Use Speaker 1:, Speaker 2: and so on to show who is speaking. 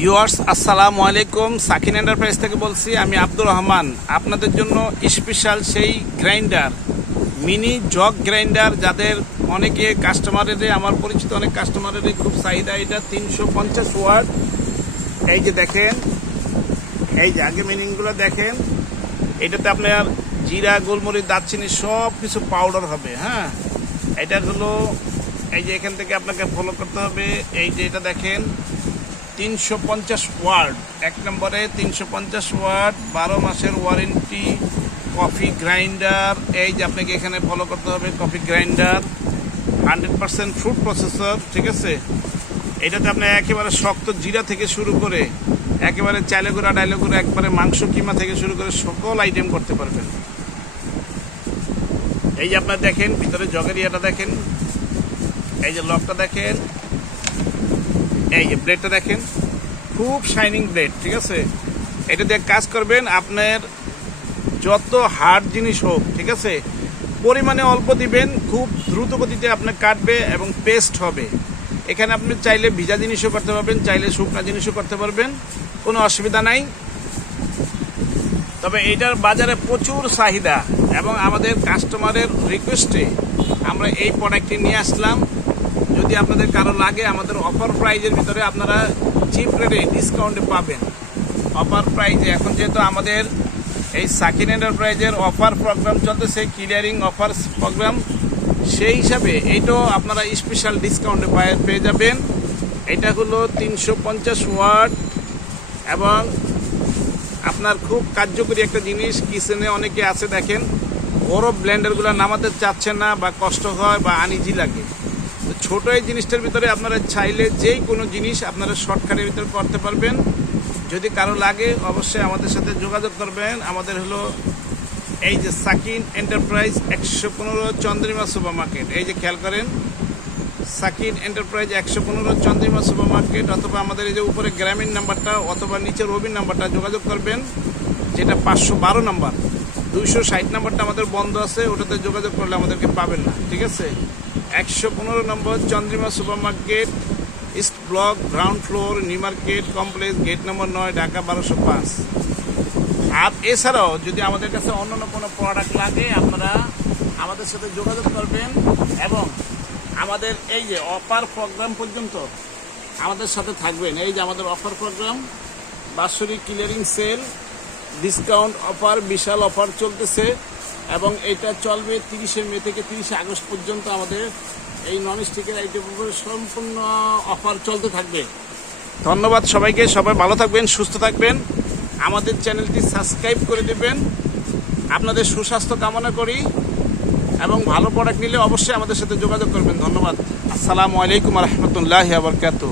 Speaker 1: Viewers, আসসালামু আলাইকুম। সাকিন enterprise থেকে বলছি, আমি আব্দুর রহমান। আপনাদের জন্য স্পেশাল সেই গ্রাইন্ডার, মিনি জগ গ্রাইন্ডার, যাদের অনেকে কাস্টমারের আমার পরিচিত অনেক কাস্টমারের খুব চাহিদা এটা, তিনশো পঞ্চাশ ওয়াট। এই যে দেখেন, এই যে আগে মিনিংগুলো দেখেন, এটাতে আপনার জিরা, গোলমরিচ, দারচিনি সব কিছু পাউডার হবে হ্যাঁ? এটা হলো, এই যে এখান থেকে আপনাকে ফলো করতে হবে, এই যে এটা দেখেন তিনশো পঞ্চাশ ওয়ার্ড। এক নম্বরে তিনশো পঞ্চাশ ওয়ার্ড, বারো মাসের ওয়ারেন্টি, কফি গ্রাইন্ডার। এই যে আপনাকে এখানে ফলো করতে হবে, coffee grinder. Hundred percent food processor, ঠিক আছে? এটাতে আপনি একেবারে শক্ত জিরা থেকে শুরু করে, একেবারে চালে গুঁড়া ডাইলে গুঁড়া একবারে মাংস কিমা থেকে শুরু করে সকল আইটেম করতে পারবেন। এই যে আপনার দেখেন, ভিতরে জগেরিয়াটা দেখেন, এই যে লকটা দেখেন এই যে ব্লেডটা দেখেন, খুব শাইনিং ব্লেড ঠিক আছে? এটা দিয়ে কাজ করবেন আপনার যত হার্ড জিনিস হোক, ঠিক আছে? পরিমাণে অল্প দিবেন, খুব দ্রুত গতিতে আপনার কাটবে এবং পেস্ট হবে। এখানে আপনি চাইলে ভিজা জিনিসও করতে পারবেন, চাইলে শুকনা জিনিসও করতে পারবেন, কোনো অসুবিধা নাই। তবে এটার বাজারে প্রচুর চাহিদা এবং আমাদের কাস্টমারের রিকোয়েস্টে আমরা এই প্রোডাক্টটি নিয়ে আসলাম। যদি আপনাদের কারও লাগে, আমাদের অফার প্রাইজের ভিতরে আপনারা চিপ রেটে ডিসকাউন্টে পাবেন। অফার প্রাইজে এখন যেহেতু আমাদের এই সাকিন এন্টারপ্রাইজের অফার প্রোগ্রাম চলতেছে ক্লিয়ারিং অফার প্রোগ্রাম সেই হিসাবে এইটাও আপনারা স্পেশাল ডিসকাউন্টে পেয়ে যাবেন। এটা হলো তিনশো পঞ্চাশ ওয়াট এবং আপনার খুব কার্যকরী একটা জিনিস, কিচেনে অনেকে আছে দেখেন, বড় ব্লেন্ডারগুলো নামাতে চাচ্ছে না বা কষ্ট হয় বা আনিজি লাগে। ছোট এই জিনিসটার ভিতরে আপনারা চাইলে যেই কোনো জিনিস আপনারা শর্টকাটের ভিতরে করতে পারবেন। যদি কারও লাগে, অবশ্যই আমাদের সাথে যোগাযোগ করবেন। আমাদের হলো এই যে সাকিন এন্টারপ্রাইজ একশো পনেরো চন্দ্রিমা সুপার মার্কেট এই যে খেয়াল করেন, সাকিন এন্টারপ্রাইজ একশো পনেরো চন্দ্রিমা সুপার মার্কেট অথবা আমাদের এই যে উপরে গ্রামীণ নাম্বারটা অথবা নিচে রবির নাম্বারটা যোগাযোগ করবেন, যেটা পাঁচশো বারো নাম্বার। দুইশো ষাট নাম্বারটা আমাদের বন্ধ আছে, ওটাতে যোগাযোগ করলে আমাদেরকে পাবেন না। ঠিক আছে? একশো পনেরো number Chandrima super market east block, ground floor, new market complex, gate number নয়, ঢাকা বারোশো পাঁচ। আর এছাড়াও যদি আমাদের কাছে অন্যান্য কোনো প্রোডাক্ট লাগে, আপনারা আমাদের সাথে যোগাযোগ করবেন এবং আমাদের এই যে অফার প্রোগ্রাম পর্যন্ত আমাদের সাথে থাকবেন। এই যে আমাদের অফার প্রোগ্রাম বাৎসরিক ক্লিয়ারিং সেল ডিসকাউন্ট অফার বিশাল অফার চলতেছে। এবং এটা চলবে তিরিশে মে থেকে তিরিশে আগস্ট পর্যন্ত আমাদের এই নন স্টিকের আইটেম উপরে সম্পূর্ণ অফার চলতে থাকবে। ধন্যবাদ সবাইকে, সবাই ভালো থাকবেন, সুস্থ থাকবেন। আমাদের চ্যানেলটি সাবস্ক্রাইব করে দেবেন। আপনাদের সুস্বাস্থ্য কামনা করি এবং ভালো প্রোডাক্ট নিলে অবশ্যই আমাদের সাথে যোগাযোগ করবেন। ধন্যবাদ। আসসালামু আলাইকুম রহমতুল্লাহ আবরকাত